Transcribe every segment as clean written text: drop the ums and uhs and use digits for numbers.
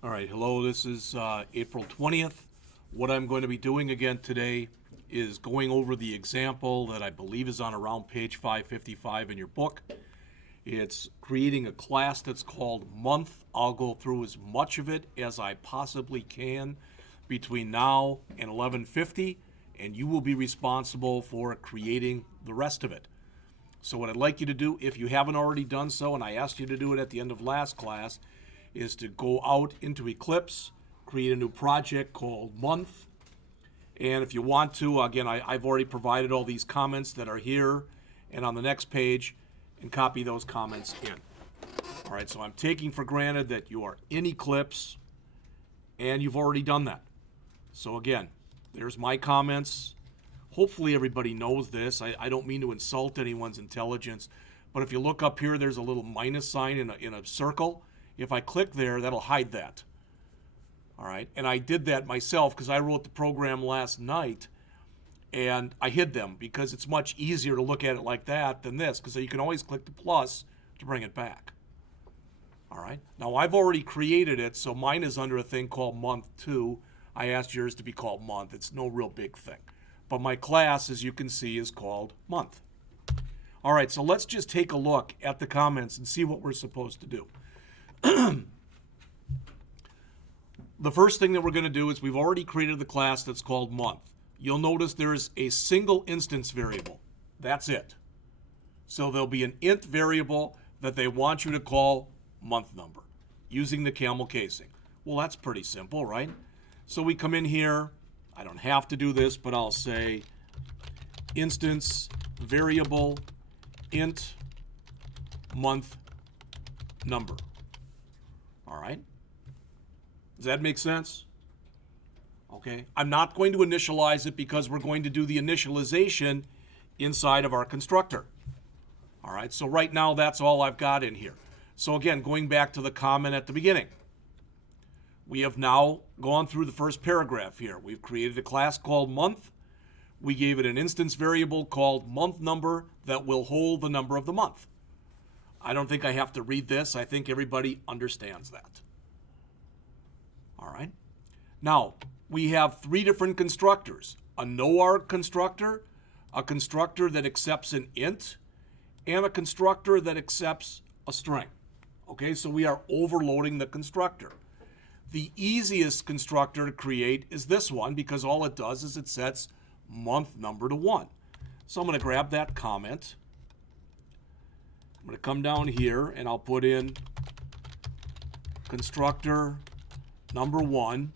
All right, hello, this is April 20th. What I'm going to be doing again today is going over the example that I believe is on around page 555 in your book. It's creating a class that's called month. I'll go through as much of it as I possibly can between now and 11:50, and you will be responsible for creating the rest of it. So what I'd like you to do, if you haven't already done so, and I asked you to do it at the end of last class, is to go out into Eclipse, create a new project called month. And if you want to, again, I've already provided all these comments that are here and on the next page, and copy those comments in. All right, so I'm taking for granted that you are in Eclipse and you've already done that. So again, there's my comments. Hopefully everybody knows this. I don't mean to insult anyone's intelligence, but if you look up here, there's a little minus sign in a circle. If I click there, that'll hide that. All right, and I did that myself because I wrote the program last night and I hid them because it's much easier to look at it like that than this, because you can always click the plus to bring it back. All right, now I've already created it, so mine is under a thing called month 2. I asked yours to be called month. It's no real big thing. But my class, as you can see, is called month. All right, so let's just take a look at the comments and see what we're supposed to do. The first thing that we're going to do is we've already created the class that's called month. You'll notice there's a single instance variable. That's it. So there'll be an int variable that they want you to call month number using the camel casing. Well, that's pretty simple, right? So we come in here. I don't have to do this, but I'll say instance variable int month number. All right. Does that make sense? Okay. I'm not going to initialize it because we're going to do the initialization inside of our constructor. All right. So right now, that's all I've got in here. So again, going back to the comment at the beginning, we have now gone through the first paragraph here. We've created a class called month. We gave it an instance variable called month number that will hold the number of the month. I don't think I have to read this. I think everybody understands that. All right. Now, we have 3 different constructors: a no-arg constructor, a constructor that accepts an int, and a constructor that accepts a string. Okay, so we are overloading the constructor. The easiest constructor to create is this one, because all it does is it sets month number to 1. So I'm going to grab that comment. I'm going to come down here and I'll put in constructor number 1,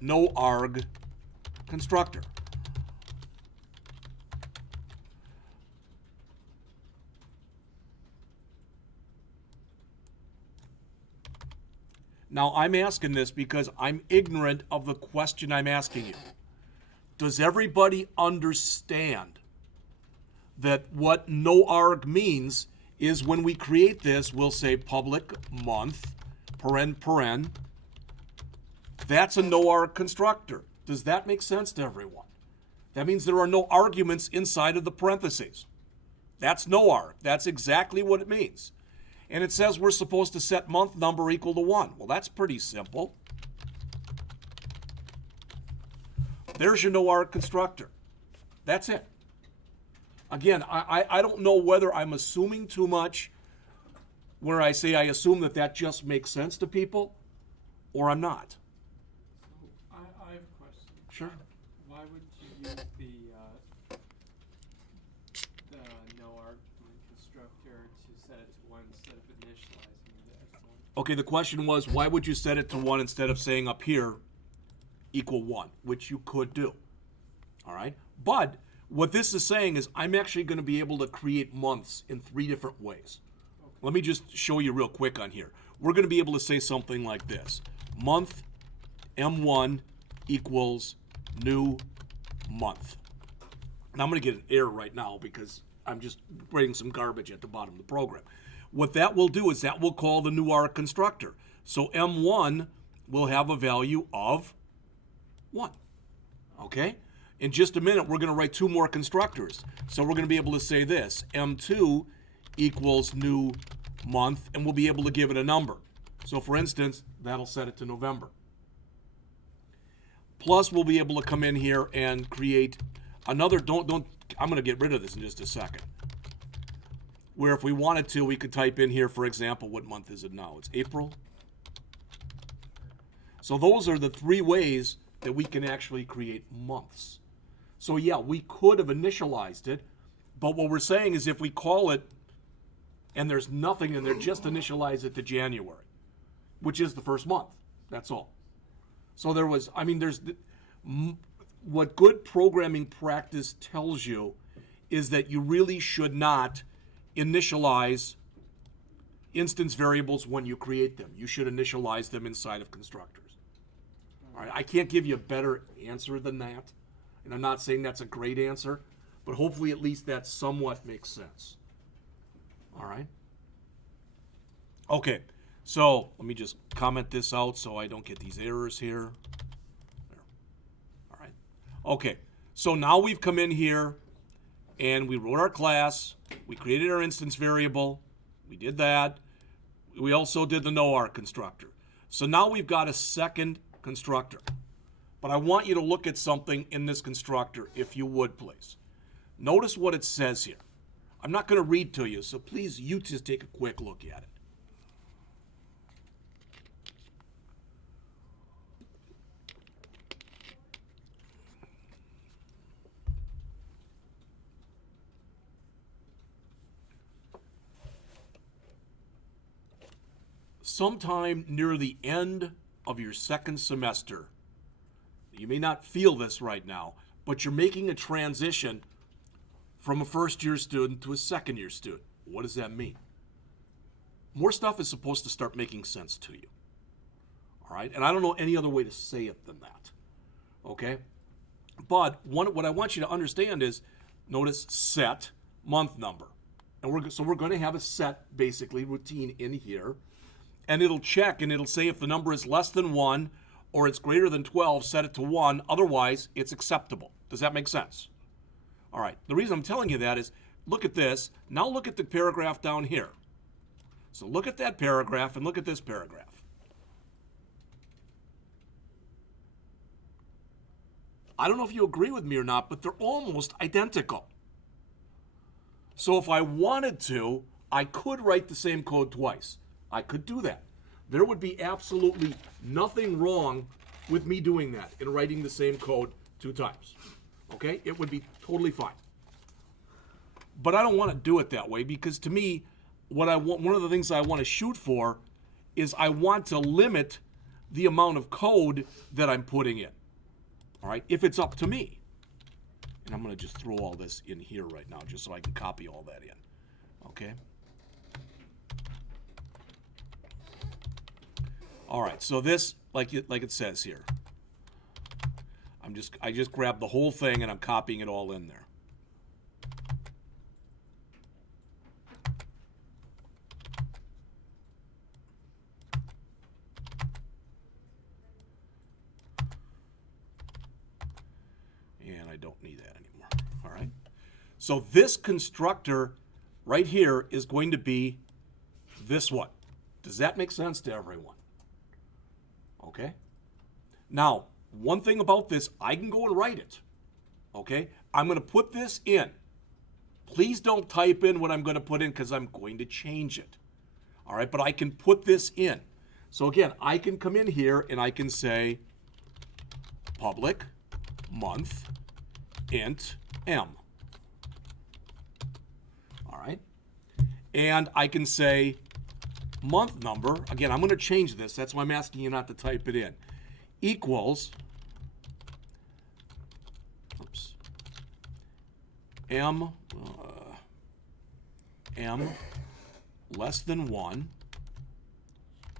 no arg constructor. Now, I'm asking this because I'm ignorant of the question I'm asking you. Does everybody understand that what no arg means is when we create this, we'll say public month, paren. That's a no arg constructor. Does that make sense to everyone? That means there are no arguments inside of the parentheses. That's no arg. That's exactly what it means. And it says we're supposed to set month number equal to 1. Well, that's pretty simple. There's your no arg constructor. That's it. Again, I don't know whether I'm assuming too much where I say I assume that just makes sense to people, or I'm not. So I have a question. Sure. Why would you use the no argument constructor to set it to 1 instead of initializing it as 1? Okay, the question was, why would you set it to 1 instead of saying up here equal 1, which you could do. All right? But what this is saying is I'm actually going to be able to create months in 3 different ways. Okay. Let me just show you real quick on here. We're going to be able to say something like this. Month M1 equals new month. Now I'm going to get an error right now because I'm just writing some garbage at the bottom of the program. What that will do is that will call the new arg constructor. So M1 will have a value of 1. Okay? In just a minute, we're going to write 2 more constructors. So we're going to be able to say this. M2 equals new month, and we'll be able to give it a number. So for instance, that'll set it to November. Plus, we'll be able to come in here and create another, I'm going to get rid of this in just a second. Where if we wanted to, we could type in here, for example, what month is it now? It's April. So those are the three ways that we can actually create months. So yeah, we could have initialized it, but what we're saying is if we call it and there's nothing in there, just initialize it to January, which is the first month. That's all. So there was, what good programming practice tells you is that you really should not initialize instance variables when you create them. You should initialize them inside of constructors. All right, I can't give you a better answer than that, and I'm not saying that's a great answer, but hopefully at least that somewhat makes sense. All right. Okay, so let me just comment this out so I don't get these errors here. There. All right. Okay, so now we've come in here and we wrote our class. We created our instance variable. We did that. We also did the NOAR constructor. So now we've got a second constructor. But I want you to look at something in this constructor, if you would, please. Notice what it says here. I'm not going to read to you, so please, you just take a quick look at it. Sometime near the end of your second semester, you may not feel this right now, but you're making a transition from a first-year student to a second-year student. What does that mean? More stuff is supposed to start making sense to you. All right? And I don't know any other way to say it than that. Okay? But what I want you to understand is, notice set month number. And we're going to have a set, basically, routine in here. And it'll check and it'll say if the number is less than 1 or it's greater than 12, set it to 1. Otherwise, it's acceptable. Does that make sense? All right. The reason I'm telling you that is, look at this. Now look at the paragraph down here. So look at that paragraph and look at this paragraph. I don't know if you agree with me or not, but they're almost identical. So if I wanted to, I could write the same code twice. I could do that. There would be absolutely nothing wrong with me doing that and writing the same code 2 times. Okay? It would be totally fine. But I don't want to do it that way because to me, one of the things I want to shoot for is I want to limit the amount of code that I'm putting in. All right? If it's up to me. And I'm going to just throw all this in here right now just so I can copy all that in. Okay? All right, so this, like it says here, I just grabbed the whole thing and I'm copying it all in there. And I don't need that anymore. All right. So this constructor right here is going to be this one. Does that make sense to everyone? Okay? Now, one thing about this, I can go and write it. Okay? I'm going to put this in. Please don't type in what I'm going to put in because I'm going to change it. All right? But I can put this in. So again, I can come in here and I can say public month int m. All right? And I can say month number, again, I'm going to change this. That's why I'm asking you not to type it in. Equals, m less than 1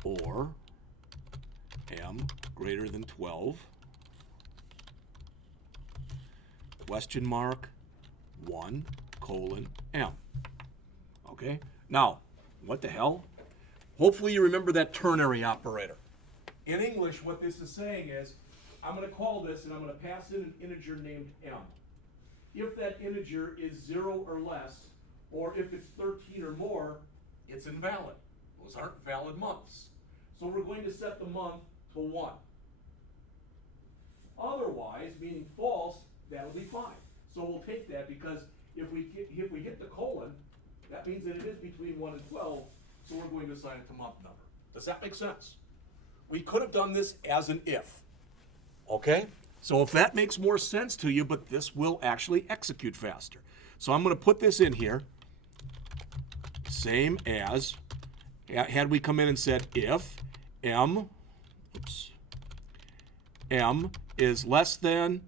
or m greater than 12, question mark 1 colon m. Okay? Now, what the hell? Hopefully you remember that ternary operator. In English, what this is saying is, I'm going to call this and I'm going to pass in an integer named m. If that integer is 0 or less, or if it's 13 or more, it's invalid. Those aren't valid months. So we're going to set the month to 1. Otherwise, meaning false, that'll be fine. So we'll take that because if we hit the colon, that means that it is between 1 and 12, so we're going to assign it to month number. Does that make sense? We could have done this as an if. Okay? So if that makes more sense to you, but this will actually execute faster. So I'm going to put this in here. Same as, had we come in and said if m is less than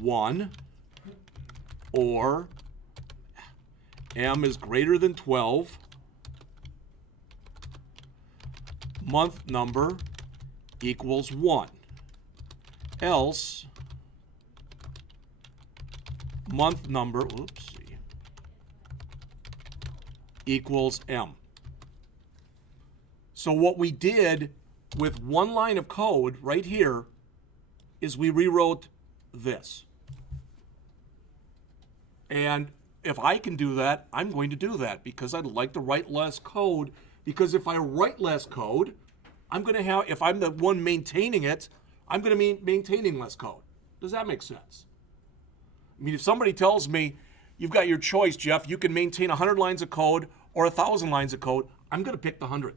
1 or m is greater than 12, month number equals 1. Else, month number, equals m. So what we did with one line of code right here is we rewrote this. And if I can do that, I'm going to do that because I'd like to write less code, because if I write less code, I'm going to have, if I'm the one maintaining it, I'm going to be maintaining less code. Does that make sense? I mean, if somebody tells me, you've got your choice, Jeff, you can maintain 100 lines of code or 1,000 lines of code, I'm going to pick the 100.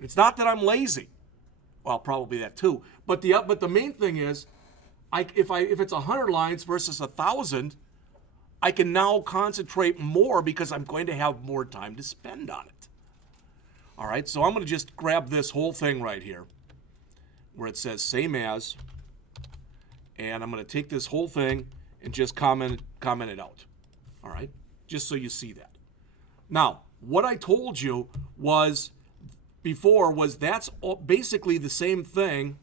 It's not that I'm lazy. Well, probably that too. But the main thing is, if it's 100 lines versus 1,000, I can now concentrate more because I'm going to have more time to spend on it. All right, so I'm going to just grab this whole thing right here where it says same as, and I'm going to take this whole thing and just comment it out. All right, just so you see that. Now, what I told you was before was that's basically the same thing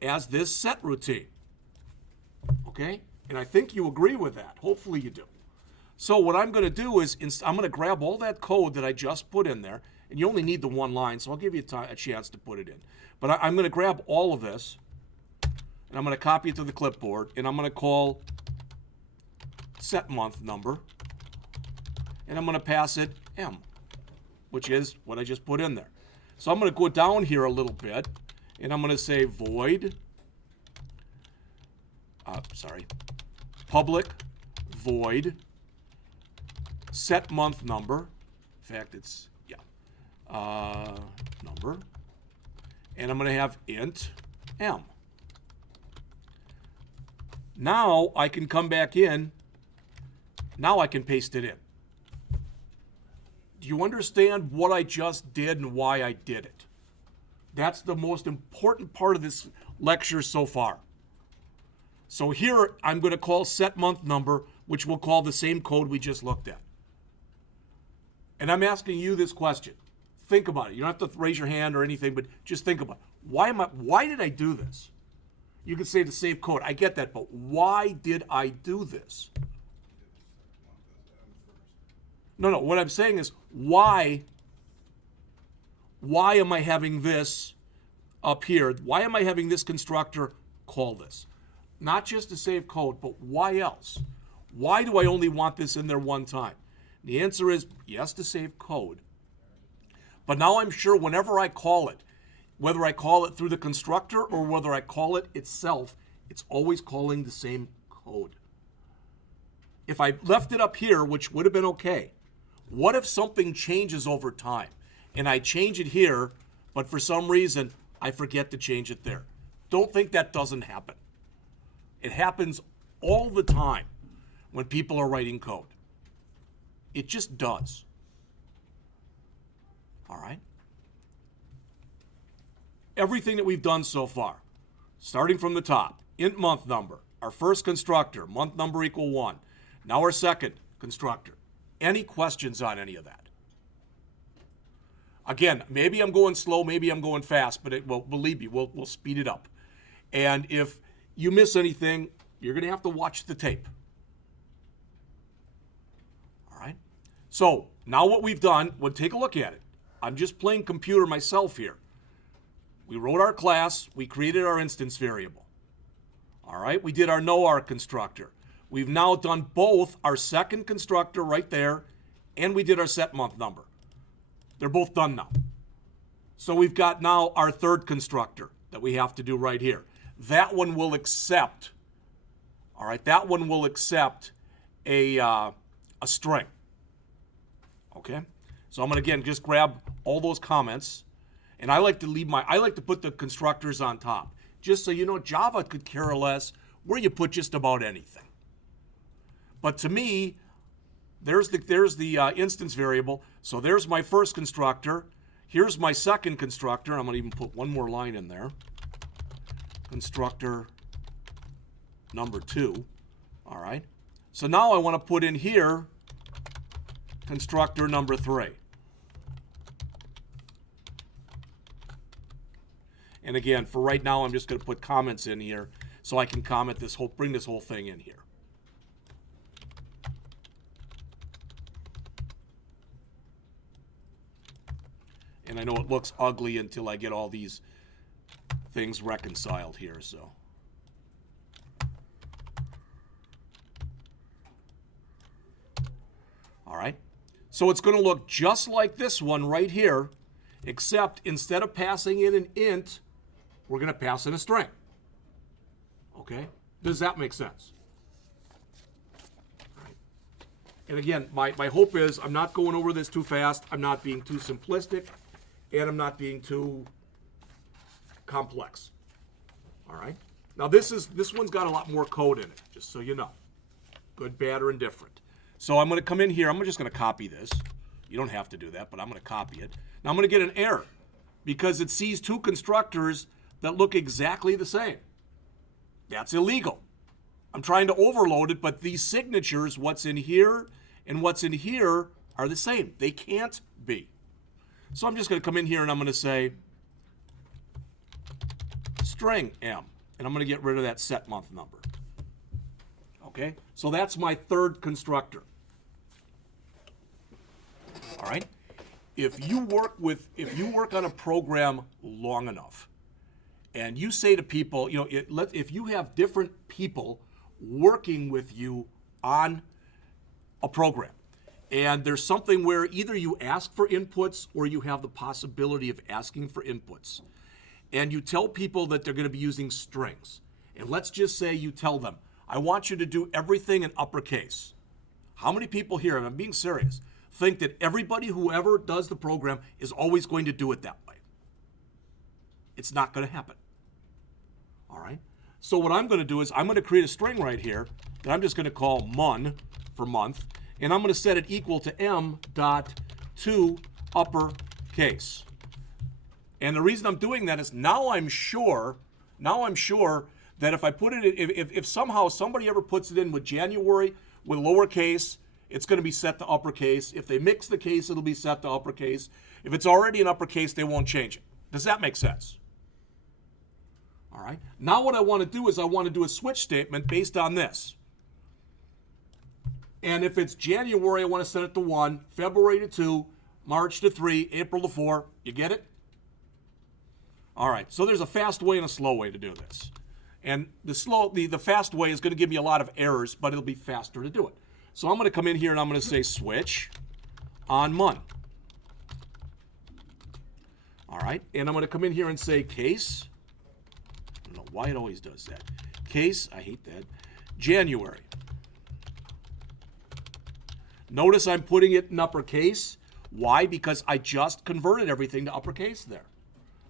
as this set routine. Okay? And I think you agree with that. Hopefully you do. So what I'm going to do is I'm going to grab all that code that I just put in there, and you only need the one line, so I'll give you a chance to put it in. But I'm going to grab all of this, and I'm going to copy it to the clipboard, and I'm going to call set month number, and I'm going to pass it m, which is what I just put in there. So I'm going to go down here a little bit, and I'm going to say void, public void set month number. In fact, it's, number. And I'm going to have int m. Now I can come back in. Now I can paste it in. Do you understand what I just did and why I did it? That's the most important part of this lecture so far. So here I'm going to call set month number, which we'll call the same code we just looked at. And I'm asking you this question. Think about it. You don't have to raise your hand or anything, but just think about it. Why did I do this? You can say to save code. I get that, but why did I do this? No, what I'm saying is why am I having this up here? Why am I having this constructor call this? Not just to save code, but why else? Why do I only want this in there one time? The answer is yes, to save code. But now I'm sure whenever I call it, whether I call it through the constructor or whether I call it itself, it's always calling the same code. If I left it up here, which would have been okay, what if something changes over time and I change it here, but for some reason I forget to change it there? Don't think that doesn't happen. It happens all the time when people are writing code. It just does. All right? Everything that we've done so far, starting from the top, int month number, our first constructor, month number equal 1. Now our second constructor. Any questions on any of that? Again, maybe I'm going slow, maybe I'm going fast, but believe me, we'll speed it up. And if you miss anything, you're going to have to watch the tape. All right? So now what we've done, we'll take a look at it. I'm just playing computer myself here. We wrote our class. We created our instance variable. All right? We did our no-arc constructor. We've now done both our second constructor right there, and we did our set month number. They're both done now. So we've got now our third constructor that we have to do right here. That one will accept, all right, that one will accept a string. Okay? So I'm going to, again, just grab all those comments. And I like to put the constructors on top. Just so you know, Java could care less where you put just about anything. But to me, there's the instance variable. So there's my first constructor. Here's my second constructor. I'm going to even put one more line in there. Constructor number 2. All right. So now I want to put in here constructor number 3. And again, for right now, I'm just going to put comments in here so I can comment this whole, bring this whole thing in here. And I know it looks ugly until I get all these things reconciled here, so. All right. So it's going to look just like this one right here, except instead of passing in an int, we're going to pass in a string. Okay? Does that make sense? All right. And again, my hope is I'm not going over this too fast. I'm not being too simplistic. And I'm not being too complex. All right? Now this one's got a lot more code in it, just so you know. Good, bad, or indifferent. So I'm going to come in here. I'm just going to copy this. You don't have to do that, but I'm going to copy it. Now I'm going to get an error because it sees two constructors that look exactly the same. That's illegal. I'm trying to overload it, but these signatures, what's in here and what's in here, are the same. They can't be. So I'm just going to come in here and I'm going to say string M, and I'm going to get rid of that set month number. Okay? So that's my third constructor. All right? If you work on a program long enough, and you say to people, you know, if you have different people working with you on a program, and there's something where either you ask for inputs or you have the possibility of asking for inputs, and you tell people that they're going to be using strings, and let's just say you tell them, I want you to do everything in uppercase. How many people here, and I'm being serious, think that everybody who ever does the program is always going to do it that way? It's not going to happen. All right? So what I'm going to do is I'm going to create a string right here that I'm just going to call mon for month, and I'm going to set it equal to m dot to uppercase. And the reason I'm doing that is now I'm sure that if I put it, if somehow somebody ever puts it in with January with lowercase, it's going to be set to uppercase. If they mix the case, it'll be set to uppercase. If it's already in uppercase, they won't change it. Does that make sense? All right. Now what I want to do is I want to do a switch statement based on this. And if it's January, I want to set it to 1, February to 2, March to 3, April to 4. You get it? All right. So there's a fast way and a slow way to do this. And the fast way is going to give me a lot of errors, but it'll be faster to do it. So I'm going to come in here and I'm going to say switch on mon. All right. And I'm going to come in here and say case. I don't know why it always does that. Case, I hate that. January. Notice I'm putting it in uppercase. Why? Because I just converted everything to uppercase there.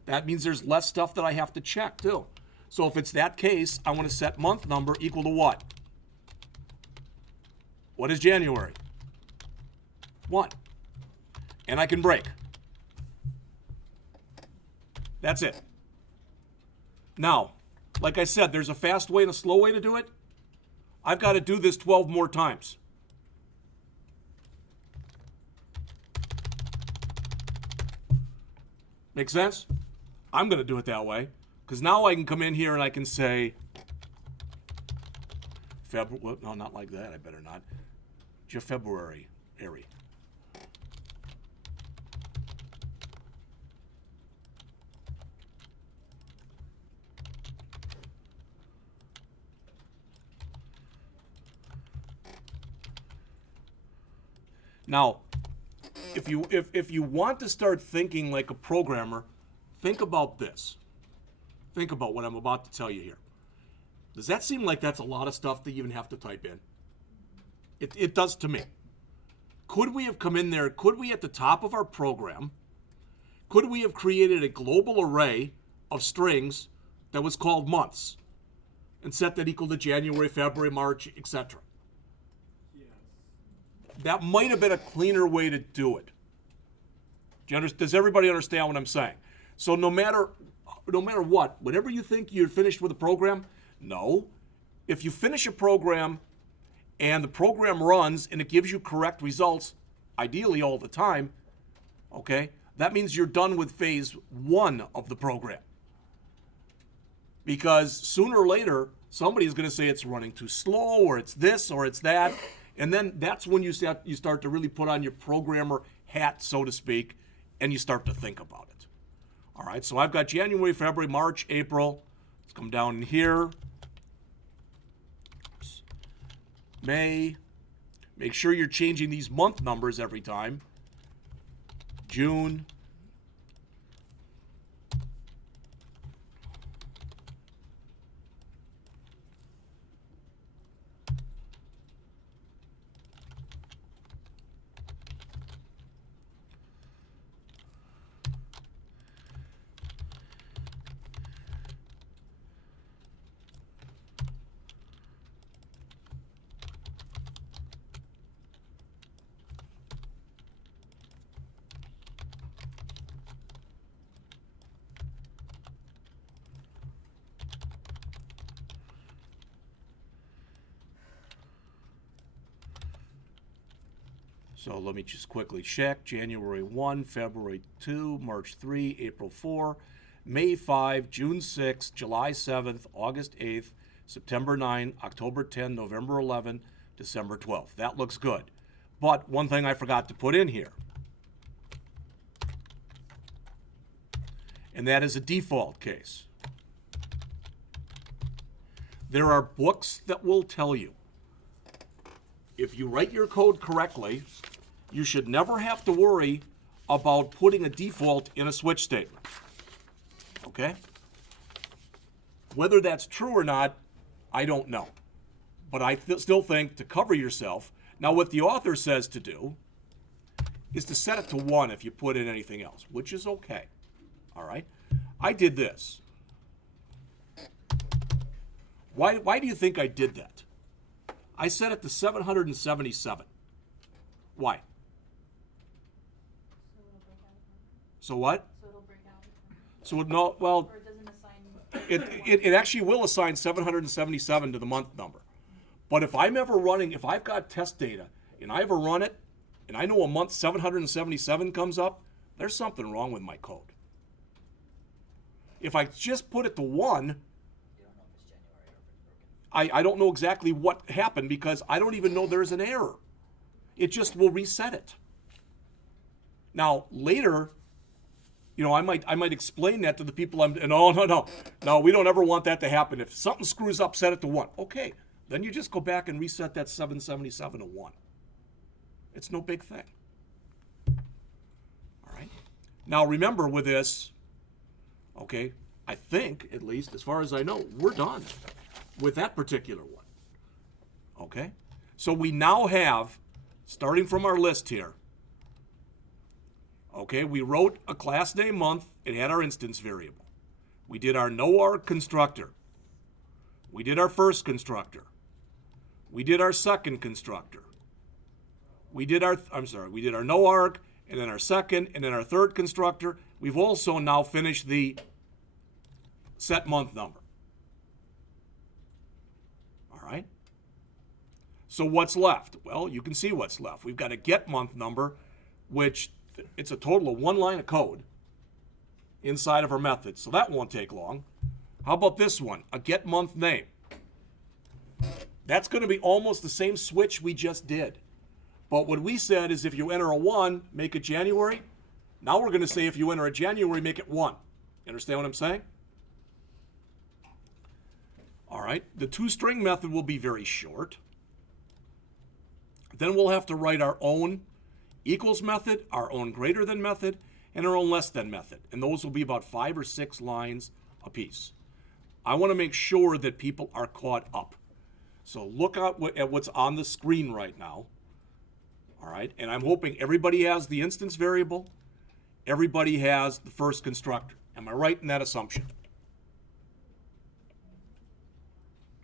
That means there's less stuff that I have to check too. So if it's that case, I want to set month number equal to what? What is January? 1. And I can break. That's it. Now, like I said, there's a fast way and a slow way to do it. I've got to do this 12 more times. Make sense? I'm going to do it that way. Because now I can come in here and I can say, February, no, not like that, I better not. February, Airy. Now, if you want to start thinking like a programmer, think about this. Think about what I'm about to tell you here. Does that seem like that's a lot of stuff to even have to type in? It does to me. Could we have come in there, could we at the top of our program, could we have created a global array of strings that was called months and set that equal to January, February, March, etc.? Yes. That might have been a cleaner way to do it. Does everybody understand what I'm saying? So no matter what, whenever you think you're finished with a program, no. If you finish a program and the program runs and it gives you correct results, ideally all the time, okay, that means you're done with phase 1 of the program. Because sooner or later, somebody's going to say it's running too slow, or it's this, or it's that, and then that's when you start to really put on your programmer hat, so to speak, and you start to think about it. All right, so I've got January, February, March, April. Let's come down in here. May. Make sure you're changing these month numbers every time. June. So let me just quickly check. January 1, February 2, March 3, April 4, May 5, June 6, July 7th, August 8th, September 9, October 10, November 11, December 12th. That looks good. But one thing I forgot to put in here, and that is a default case. There are books that will tell you if you write your code correctly, you should never have to worry about putting a default in a switch statement. Okay? Whether that's true or not, I don't know. But I still think to cover yourself. Now, what the author says to do is to set it to 1 if you put in anything else, which is okay. All right? I did this. Why do you think I did that? I set it to 777. Why? So what? So it'll break out. So no, well, Or it doesn't assign. it actually will assign 777 to the month number. But if I'm ever running, if I've got test data and I ever run it, and I know a month 777 comes up, there's something wrong with my code. If I just put it to 1, I don't know exactly what happened because I don't even know there's an error. It just will reset it. Now, later, you know, I might explain that to the people no, we don't ever want that to happen. If something screws up, set it to 1. Okay, then you just go back and reset that 777 to 1. It's no big thing. All right. Now, remember with this, okay, I think, at least as far as I know, we're done with that particular one. Okay? So we now have, starting from our list here, okay, we wrote a class name month. It had our instance variable. We did our no-arg constructor. We did our first constructor. We did our second constructor. We did our no-arg, and then our second, and then our third constructor. We've also now finished the set month number. All right? So what's left? Well, you can see what's left. We've got a get month number, which it's a total of 1 line of code inside of our method, so that won't take long. How about this one? A get month name. That's going to be almost the same switch we just did. But what we said is if you enter a 1, make it January. Now we're going to say if you enter a January, make it 1. You understand what I'm saying? All right. The toString method will be very short. Then we'll have to write our own equals method, our own greater than method, and our own less than method. And those will be about 5 or 6 lines apiece. I want to make sure that people are caught up. So look at what's on the screen right now. All right, and I'm hoping everybody has the instance variable. Everybody has the first constructor. Am I right in that assumption?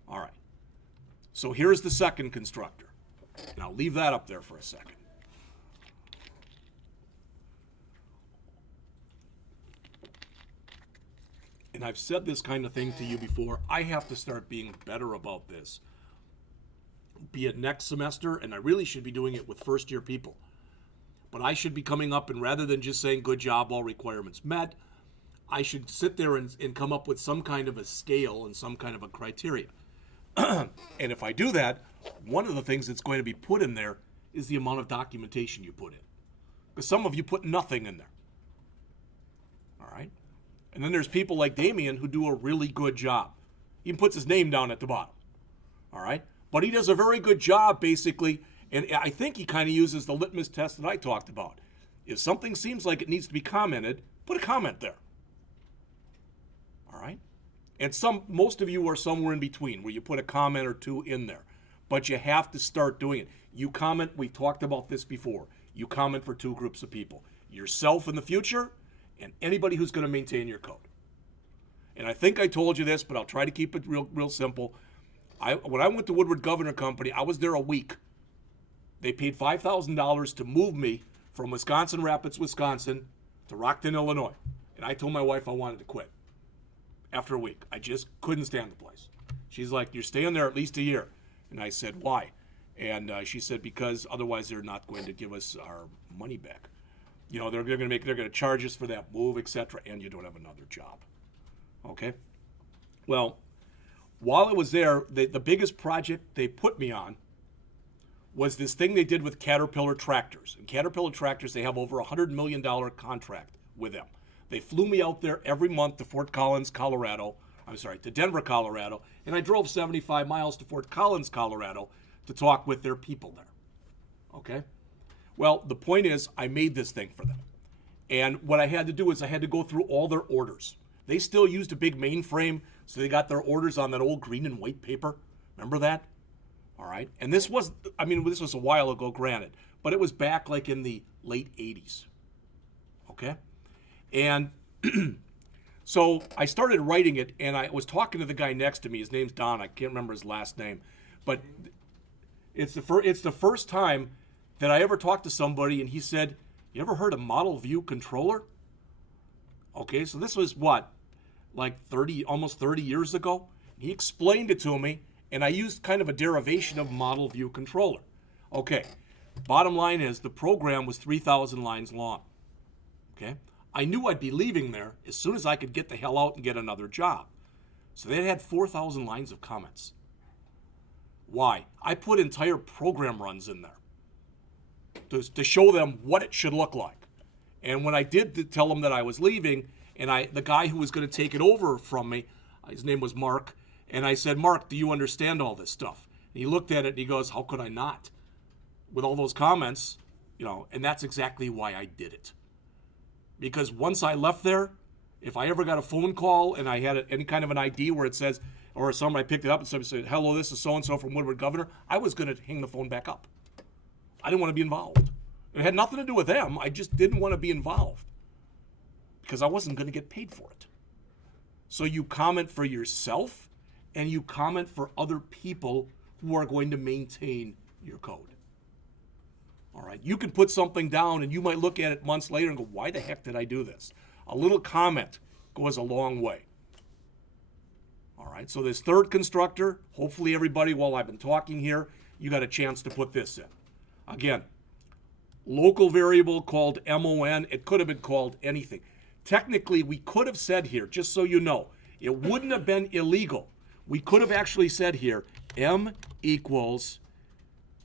All right. So here's the second constructor. And I'll leave that up there for a second. And I've said this kind of thing to you before. I have to start being better about this. Be it next semester, and I really should be doing it with first-year people. But I should be coming up, and rather than just saying, good job, all requirements met, I should sit there and come up with some kind of a scale and some kind of a criteria. And if I do that, one of the things that's going to be put in there is the amount of documentation you put in. Because some of you put nothing in there. All right? And then there's people like Damien who do a really good job. He even puts his name down at the bottom. All right? But he does a very good job, basically, and I think he kind of uses the litmus test that I talked about. If something seems like it needs to be commented, put a comment there. All right? And most of you are somewhere in between, where you put a comment or two in there. But you have to start doing it. You comment, we've talked about this before. You comment for 2 groups of people. Yourself in the future, and anybody who's going to maintain your code. And I think I told you this, but I'll try to keep it real simple. When I went to Woodward Governor Company, I was there a week. They paid $5,000 to move me from Wisconsin Rapids, Wisconsin to Rockton, Illinois. And I told my wife I wanted to quit after a week. I just couldn't stand the place. She's like, you're staying there at least a year. And I said, why? And she said, because otherwise they're not going to give us our money back. You know, they're going to charge us for that move, etc., and you don't have another job. Okay? Well, while I was there, the biggest project they put me on was this thing they did with Caterpillar tractors. And Caterpillar tractors, they have over $100 million contract with them. They flew me out there every month to to Denver, Colorado, and I drove 75 miles to Fort Collins, Colorado to talk with their people there. Okay? Well, the point is, I made this thing for them. And what I had to do is I had to go through all their orders. They still used a big mainframe, so they got their orders on that old green and white paper. Remember that? All right. And this was a while ago, granted, but it was back like in the late 80s. Okay? And so I started writing it, and I was talking to the guy next to me. His name's Don. I can't remember his last name. But it's the first time that I ever talked to somebody, and he said, you ever heard of model view controller? Okay, so this was what? Like almost 30 years ago? He explained it to me, and I used kind of a derivation of model view controller. Okay, bottom line is the program was 3,000 lines long. Okay, I knew I'd be leaving there as soon as I could get the hell out and get another job. So they had 4,000 lines of comments. Why? I put entire program runs in there to show them what it should look like. And when I did tell them that I was leaving, and the guy who was going to take it over from me, his name was Mark, and I said, Mark, do you understand all this stuff? And he looked at it and he goes, how could I not? With all those comments, and that's exactly why I did it. Because once I left there, if I ever got a phone call and I had any kind of an ID where it says, or somebody picked it up and somebody said, hello, this is so-and-so from Woodward Governor, I was going to hang the phone back up. I didn't want to be involved. It had nothing to do with them. I just didn't want to be involved because I wasn't going to get paid for it. So you comment for yourself and you comment for other people who are going to maintain your code. All right. You can put something down and you might look at it months later and go, why the heck did I do this? A little comment goes a long way. All right. So this third constructor, hopefully everybody, while I've been talking here, you got a chance to put this in. Again, local variable called MON. It could have been called anything. Technically, we could have said here, just so you know, it wouldn't have been illegal. We could have actually said here, M equals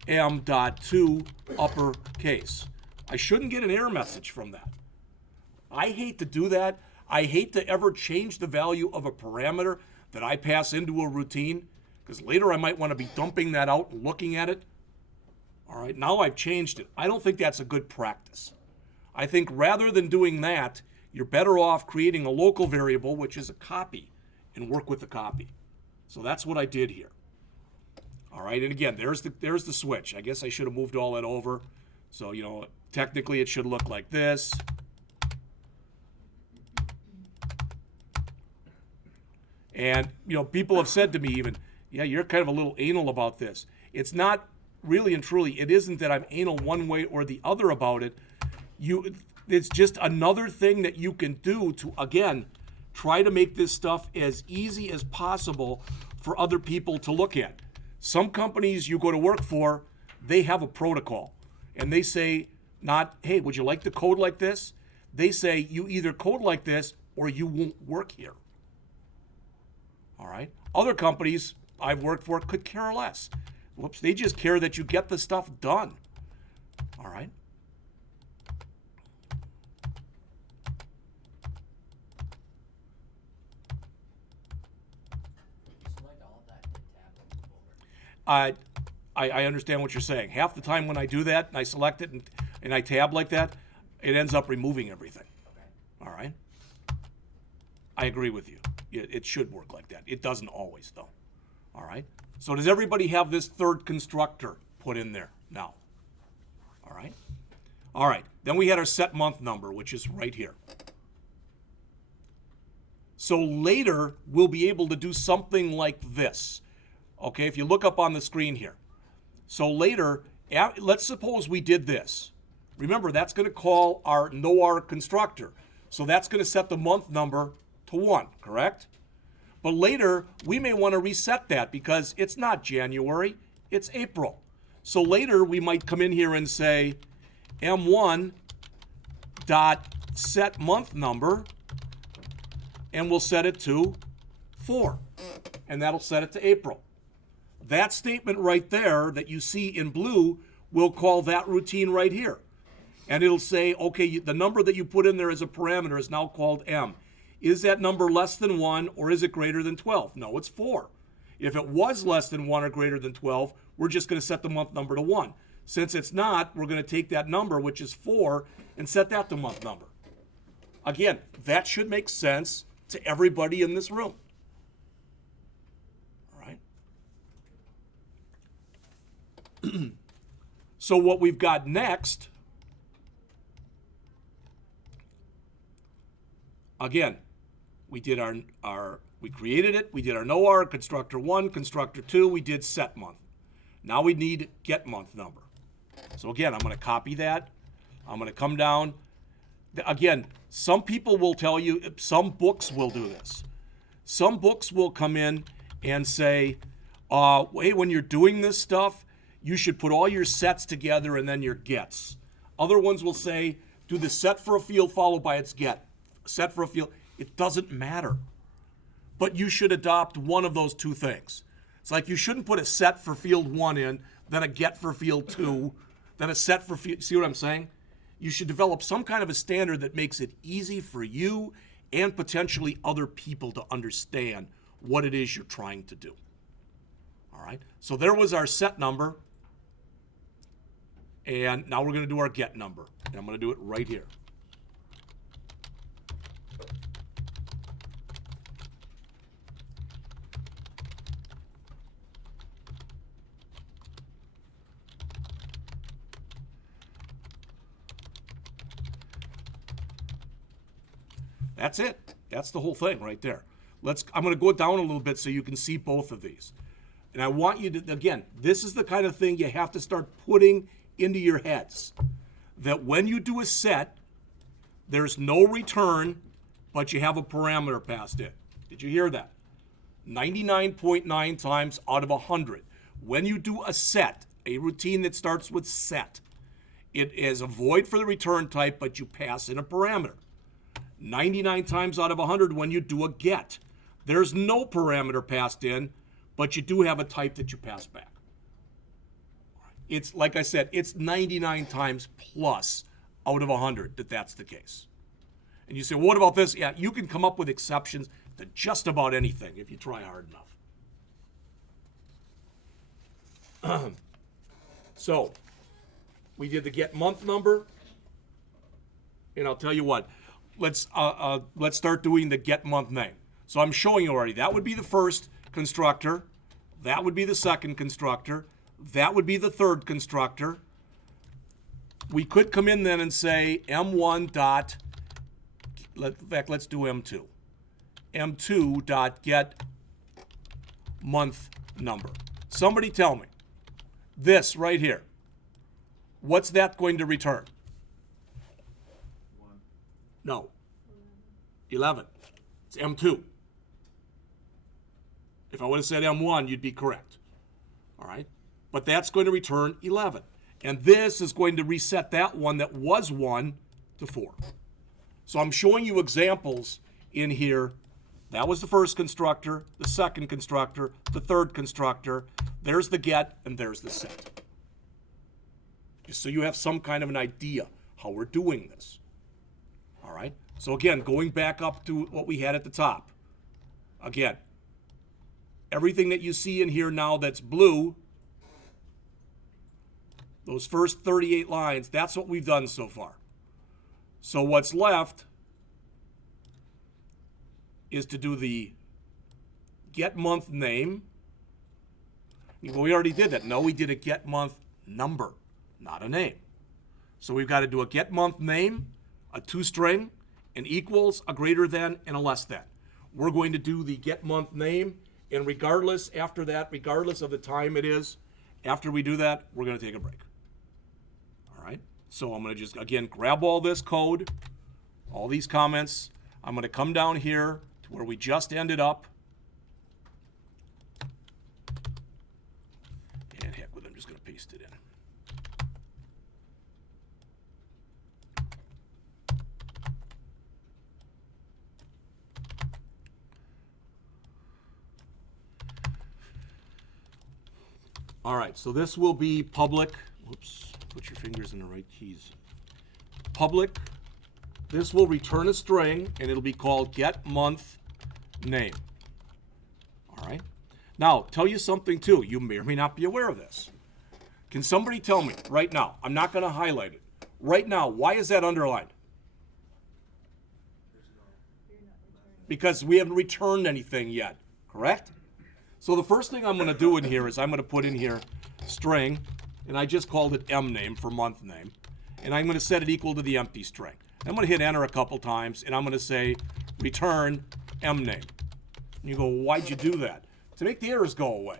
M.2 uppercase. I shouldn't get an error message from that. I hate to do that. I hate to ever change the value of a parameter that I pass into a routine, because later I might want to be dumping that out and looking at it. All right, now I've changed it. I don't think that's a good practice. I think rather than doing that, you're better off creating a local variable, which is a copy, and work with the copy. So that's what I did here. All right, and again, there's the switch. I guess I should have moved all that over. So, you know, technically it should look like this. And, you know, people have said to me even, yeah, you're kind of a little anal about this. It's not really and truly, it isn't that I'm anal one way or the other about it. It's just another thing that you can do to, again, try to make this stuff as easy as possible for other people to look at. Some companies you go to work for, they have a protocol. And they say not, hey, would you like to code like this? They say you either code like this or you won't work here. All right? Other companies I've worked for could care less. Whoops, they just care that you get the stuff done. All right? Select all of that and tab over. I understand what you're saying. Half the time when I do that and I select it and I tab like that, it ends up removing everything. Okay. All right? I agree with you. It should work like that. It doesn't always, though. All right? So does everybody have this third constructor put in there now? All right? All right. Then we had our set month number, which is right here. So later, we'll be able to do something like this. Okay, if you look up on the screen here. So later, let's suppose we did this. Remember, that's going to call our NOR constructor. So that's going to set the month number to 1, correct? But later, we may want to reset that because it's not January, it's April. So later, we might come in here and say M1 dot set month number, and we'll set it to 4. And that'll set it to April. That statement right there that you see in blue, we'll call that routine right here. And it'll say, okay, the number that you put in there as a parameter is now called M. Is that number less than 1 or is it greater than 12? No, it's 4. If it was less than 1 or greater than 12, we're just going to set the month number to 1. Since it's not, we're going to take that number, which is 4, and set that to month number. Again, that should make sense to everybody in this room. All right? So what we've got next, again, we did we created it, we did our NOR, constructor 1, constructor 2, we did set month. Now we need get month number. So again, I'm going to copy that. I'm going to come down. Again, some people will tell you, some books will do this. Some books will come in and say, hey, when you're doing this stuff, you should put all your sets together and then your gets. Other ones will say, do the set for a field followed by its get. Set for a field. It doesn't matter. But you should adopt one of those two things. It's like you shouldn't put a set for field 1 in, then a get for field 2, then a set for field. See what I'm saying? You should develop some kind of a standard that makes it easy for you and potentially other people to understand what it is you're trying to do. All right? So there was our set number. And now we're going to do our get number. And I'm going to do it right here. That's it. That's the whole thing right there. I'm going to go down a little bit so you can see both of these. And I want you to, again, this is the kind of thing you have to start putting into your heads. That when you do a set, there's no return, but you have a parameter passed in. Did you hear that? 99.9 times out of 100. When you do a set, a routine that starts with set, it is a void for the return type, but you pass in a parameter. 99 times out of 100 when you do a get. There's no parameter passed in, but you do have a type that you pass back. It's, like I said, it's 99 times plus out of 100 that that's the case. And you say, well, what about this? Yeah, you can come up with exceptions to just about anything if you try hard enough. So We did the get month number. And I'll tell you what, let's start doing the get month name. So I'm showing you already. That would be the first constructor. That would be the second constructor. That would be the third constructor. We could come in then and say M1 dot, in fact, let's do M2. M2 dot get month number. Somebody tell me, this right here, what's that going to return? 1. No. 11. It's M2. If I would have said M1, you'd be correct. All right? But that's going to return 11. And this is going to reset that one that was 1 to 4. So I'm showing you examples in here. That was the first constructor, the second constructor, the third constructor. There's the get, and there's the set. Just so you have some kind of an idea how we're doing this. All right? So again, going back up to what we had at the top. Again, everything that you see in here now that's blue, those first 38 lines, that's what we've done so far. So what's left is to do the get month name. Well, we already did that. No, we did a get month number, not a name. So we've got to do a get month name, a toString, an equals, a greater than, and a less than. We're going to do the get month name, and regardless after that, regardless of the time it is, after we do that, we're going to take a break. All right? So I'm going to just, again, grab all this code, all these comments. I'm going to come down here to where we just ended up. And heck with it, I'm just going to paste it in. All right, so this will be public. Whoops, put your fingers in the right keys. Public. This will return a string, and it'll be called get month name. All right. Now, tell you something too. You may or may not be aware of this. Can somebody tell me right now? I'm not going to highlight it. Right now, why is that underlined? Because we haven't returned anything yet, correct? So the first thing I'm going to do in here is I'm going to put in here string, and I just called it M name for month name, and I'm going to set it equal to the empty string. I'm going to hit enter a couple times, and I'm going to say return M name. And you go, why'd you do that? To make the errors go away.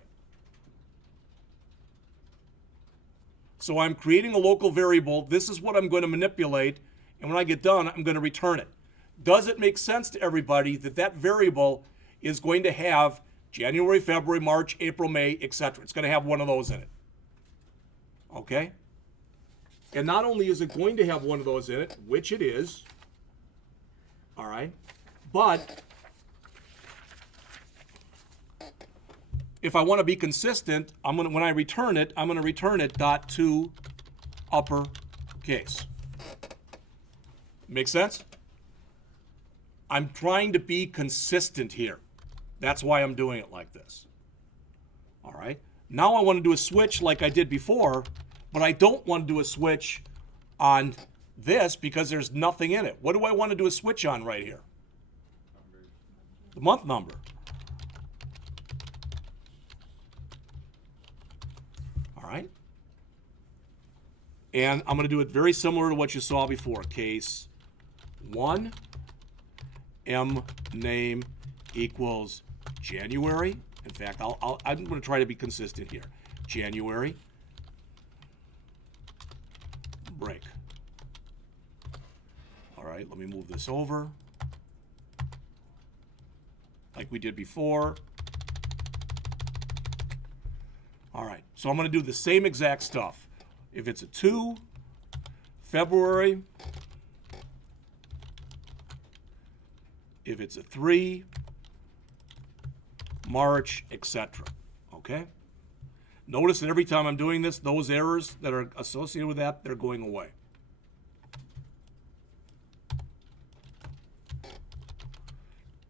So I'm creating a local variable. This is what I'm going to manipulate, and when I get done, I'm going to return it. Does it make sense to everybody that that variable is going to have January, February, March, April, May, etc.? It's going to have one of those in it. Okay? And not only is it going to have one of those in it, which it is, all right, but if I want to be consistent, when I return it, I'm going to return it .to uppercase. Make sense? I'm trying to be consistent here. That's why I'm doing it like this. All right. Now I want to do a switch like I did before, but I don't want to do a switch on this because there's nothing in it. What do I want to do a switch on right here? The month number. All right. And I'm going to do it very similar to what you saw before. Case 1, M name equals January. In fact, I'm going to try to be consistent here. January, break. All right, let me move this over like we did before. All right, so I'm going to do the same exact stuff. If it's a 2, February. If it's a 3, March, etc. Okay? Notice that every time I'm doing this, those errors that are associated with that, they're going away.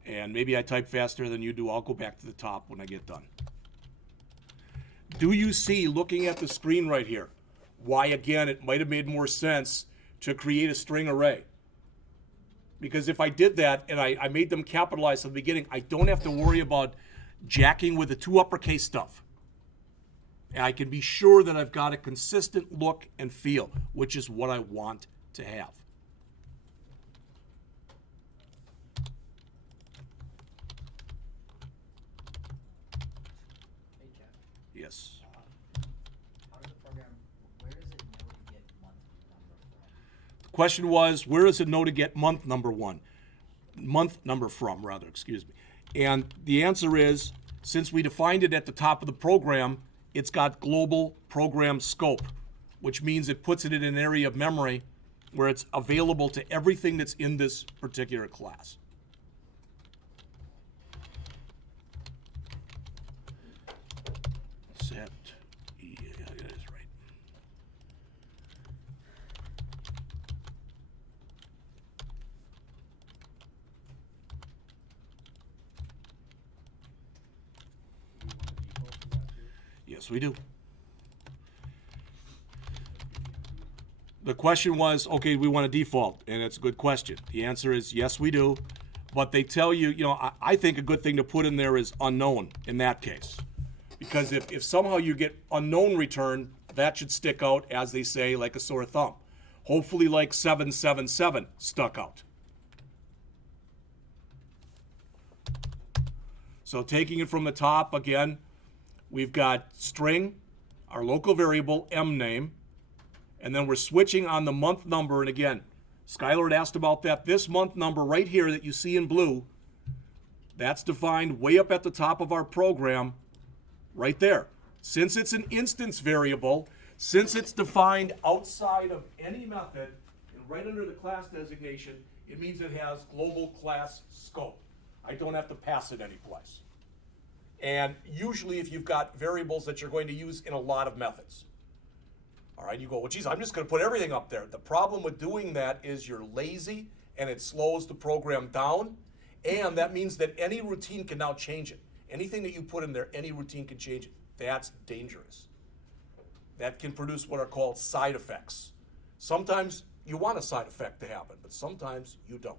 And maybe I type faster than you do. I'll go back to the top when I get done. Do you see, looking at the screen right here, why, again, it might have made more sense to create a string array. Because if I did that and I made them capitalized at the beginning, I don't have to worry about jacking with the two uppercase stuff. And I can be sure that I've got a consistent look and feel, which is what I want to have. Hey Jeff, Yes. how does the program, where does it know to get month number from? The question was, where does it know to get month number from, excuse me. And the answer is, since we defined it at the top of the program, it's got global program scope, which means it puts it in an area of memory where it's available to everything that's in this particular class. Set, yeah, that is right. Yes, we do. The question was, okay, we want a default, and it's a good question. The answer is yes, we do. But they tell you, I think a good thing to put in there is unknown in that case. Because if somehow you get unknown return, that should stick out, as they say, like a sore thumb. Hopefully like 777 stuck out. So taking it from the top, again, we've got string, our local variable, m name, and then we're switching on the month number. And again, Skylar had asked about that. This month number right here that you see in blue, that's defined way up at the top of our program, right there. Since it's an instance variable, since it's defined outside of any method, and right under the class designation, it means it has global class scope. I don't have to pass it anyplace. And usually if you've got variables that you're going to use in a lot of methods, all right, you go, well, geez, I'm just going to put everything up there. The problem with doing that is you're lazy and it slows the program down, and that means that any routine can now change it. Anything that you put in there, any routine can change it. That's dangerous. That can produce what are called side effects. Sometimes you want a side effect to happen, but sometimes you don't.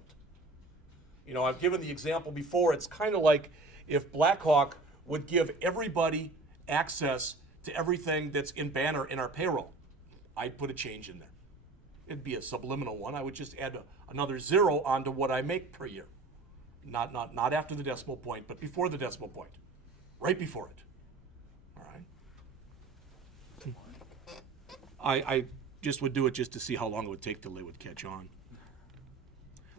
I've given the example before. It's kind of like if Blackhawk would give everybody access to everything that's in Banner in our payroll. I'd put a change in there. It'd be a subliminal one. I would just add another 0 onto what I make per year. Not after the decimal point, but before the decimal point. Right before it. All right? I just would do it just to see how long it would take till they would catch on.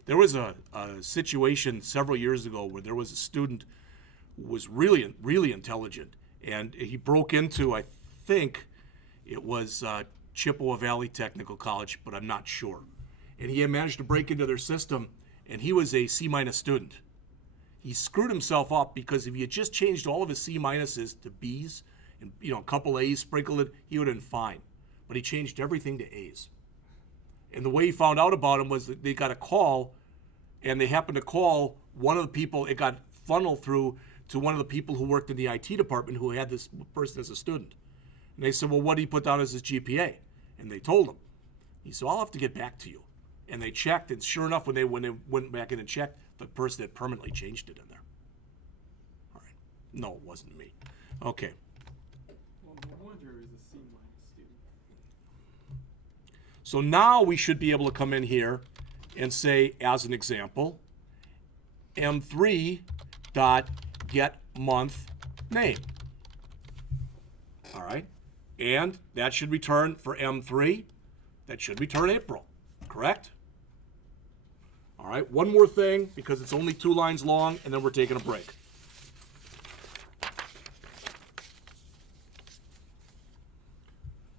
There was a situation several years ago where there was a student who was really, really intelligent, and he broke into, I think it was Chippewa Valley Technical College, but I'm not sure. And he had managed to break into their system, and he was a C- student. He screwed himself up because if he had just changed all of his C- to B's and a couple A's sprinkled it, he would have been fine. But he changed everything to A's. And the way he found out about him was that they got a call, and they happened to call one of the people. It got funneled through to one of the people who worked in the IT department who had this person as a student. And they said, well, what did he put down as his GPA? And they told him. He said, I'll have to get back to you. And they checked, and sure enough, when they went back in and checked, the person had permanently changed it in there. All right. No, it wasn't me. Okay. Well, no wonder it was a C- student. So now we should be able to come in here and say, as an example, m3 dot get month name. All right. And that should return for M3, that should return April, correct? All right, one more thing, because it's only 2 lines long, and then we're taking a break.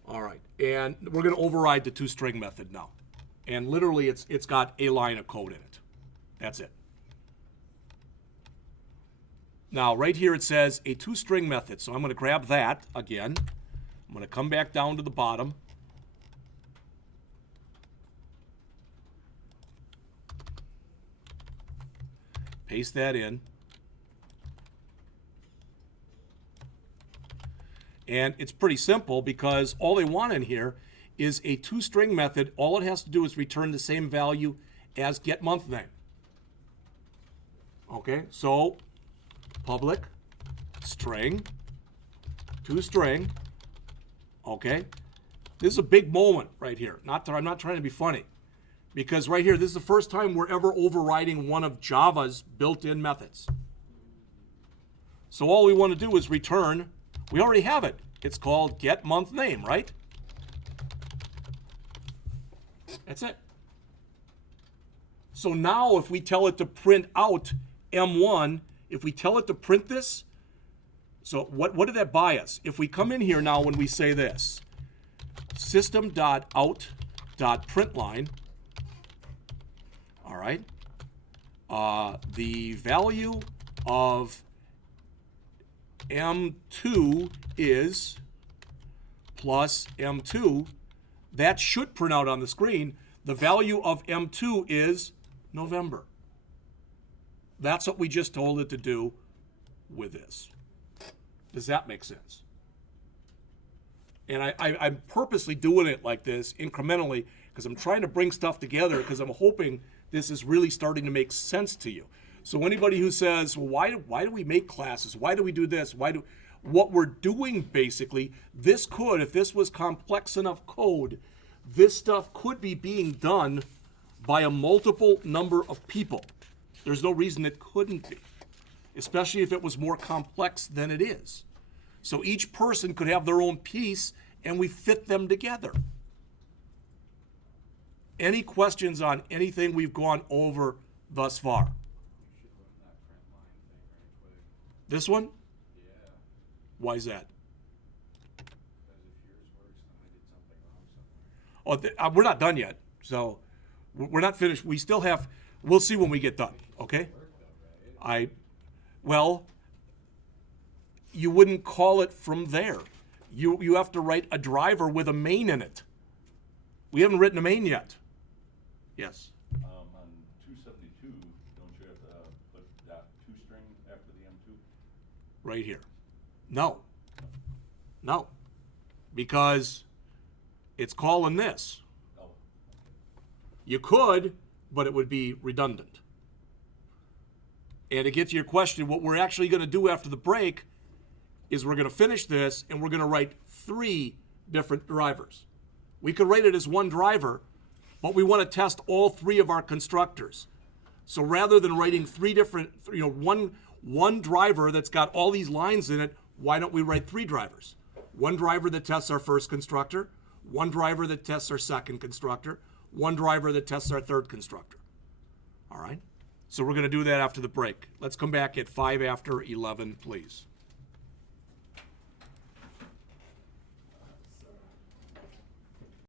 All right, and we're going to override the toString method now. And literally, it's got a line of code in it. That's it. Now, right here it says a toString method, so I'm going to grab that again. I'm going to come back down to the bottom. Paste that in. And it's pretty simple because all they want in here is a toString method. All it has to do is return the same value as getMonthName. Okay, so public string toString. Okay, this is a big moment right here. I'm not trying to be funny, because right here, this is the first time we're ever overriding one of Java's built-in methods. So all we want to do is return. We already have it. It's called getMonthName, right? That's it. So now if we tell it to print out M1, if we tell it to print this, so what did that buy us? If we come in here now when we say this, system.out.println, all right, the value of M2 is plus M2, that should print out on the screen. The value of M2 is November. That's what we just told it to do with this. Does that make sense? And I'm purposely doing it like this incrementally because I'm trying to bring stuff together because I'm hoping this is really starting to make sense to you. So anybody who says, well, why do we make classes? Why do we do this? What we're doing basically, this could, if this was complex enough code, this stuff could be being done by a multiple number of people. There's no reason it couldn't be, especially if it was more complex than it is. So each person could have their own piece and we fit them together. Any questions on anything we've gone over thus far? This one? Yeah. Why is that? Because if yours works, then I did something wrong somewhere. Oh, we're not done yet. So we're not finished. We still have, we'll see when we get done, okay? Well, you wouldn't call it from there. You have to write a driver with a main in it. We haven't written a main yet. Yes. On 272, don't you have to put that toString after the M2? Right here. No. No. Because it's calling this. Oh. You could, but it would be redundant. And to get to your question, what we're actually going to do after the break is we're going to finish this and we're going to write 3 different drivers. We could write it as one driver, but we want to test all 3 of our constructors. So rather than writing 3 different, one driver that's got all these lines in it, why don't we write 3 drivers? One driver that tests our first constructor, one driver that tests our second constructor, one driver that tests our third constructor. All right? So we're going to do that after the break. Let's come back at 5 after 11, please.